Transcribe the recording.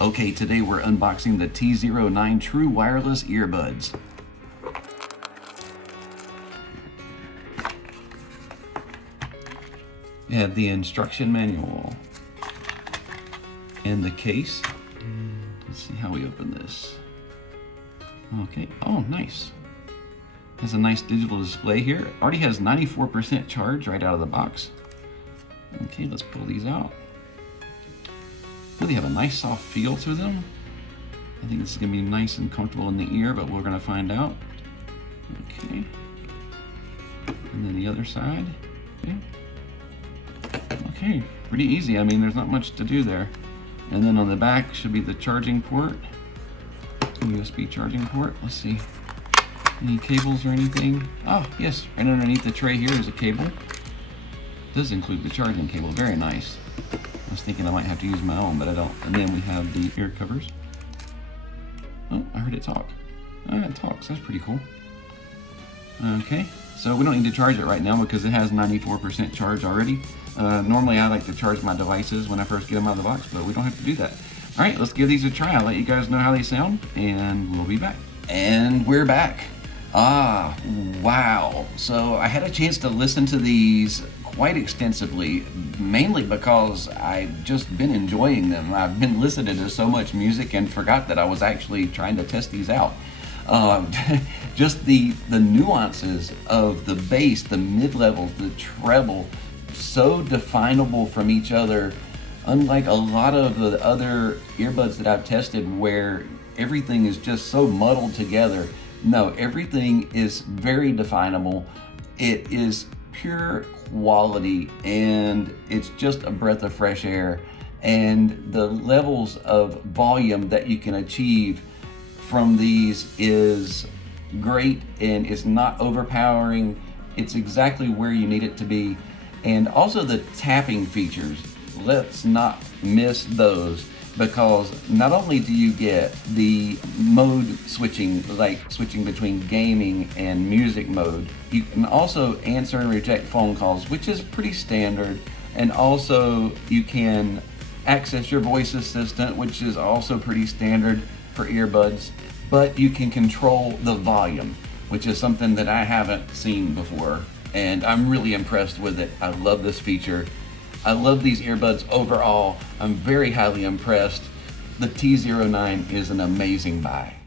Okay, today we're unboxing the T09 True Wireless Earbuds. You have the instruction manual and the case. Let's see how we open this. Okay, oh nice. Has a nice digital display here. Already has 94% charge right out of the box. Okay, let's pull these out. Really have a nice soft feel to them. I think this is gonna be nice and comfortable in the ear, but we're gonna find out. Okay. And then the other side. Okay. Okay, pretty easy. I mean, there's not much to do there. And then on the back should be the charging port. USB charging port. Let's see. Any cables or anything? Oh, yes, right underneath the tray here is a cable. Does include the charging cable, very nice. I was thinking I might have to use my own, but I don't. And then we have the ear covers. Oh, I heard it talk. Oh, it talks, that's pretty cool. Okay, so we don't need to charge it right now because it has 94% charge already. Normally I like to charge my devices when I first get them out of the box, but we don't have to do that. All right, let's give these a try. I'll let you guys know how they sound, and we'll be back. And we're back. Ah, wow. So I had a chance to listen to these quite extensively, mainly because I've just been enjoying them. I've been listening to so much music and forgot that I was actually trying to test these out. Just the nuances of the bass, the mid-level, the treble, so definable from each other, unlike a lot of the other earbuds that I've tested where everything is just so muddled together. No, everything is very definable. It is pure quality and it's just a breath of fresh air. And the levels of volume that you can achieve from these is great, and it's not overpowering. It's exactly where you need it to be. And also the tapping features, let's not miss those, because not only do you get the mode switching, like switching between gaming and music mode, you can also answer and reject phone calls, which is pretty standard. And also you can access your voice assistant, which is also pretty standard for earbuds, but you can control the volume, which is something that I haven't seen before. And I'm really impressed with it. I love this feature. I love these earbuds overall. I'm very highly impressed. The T09 is an amazing buy.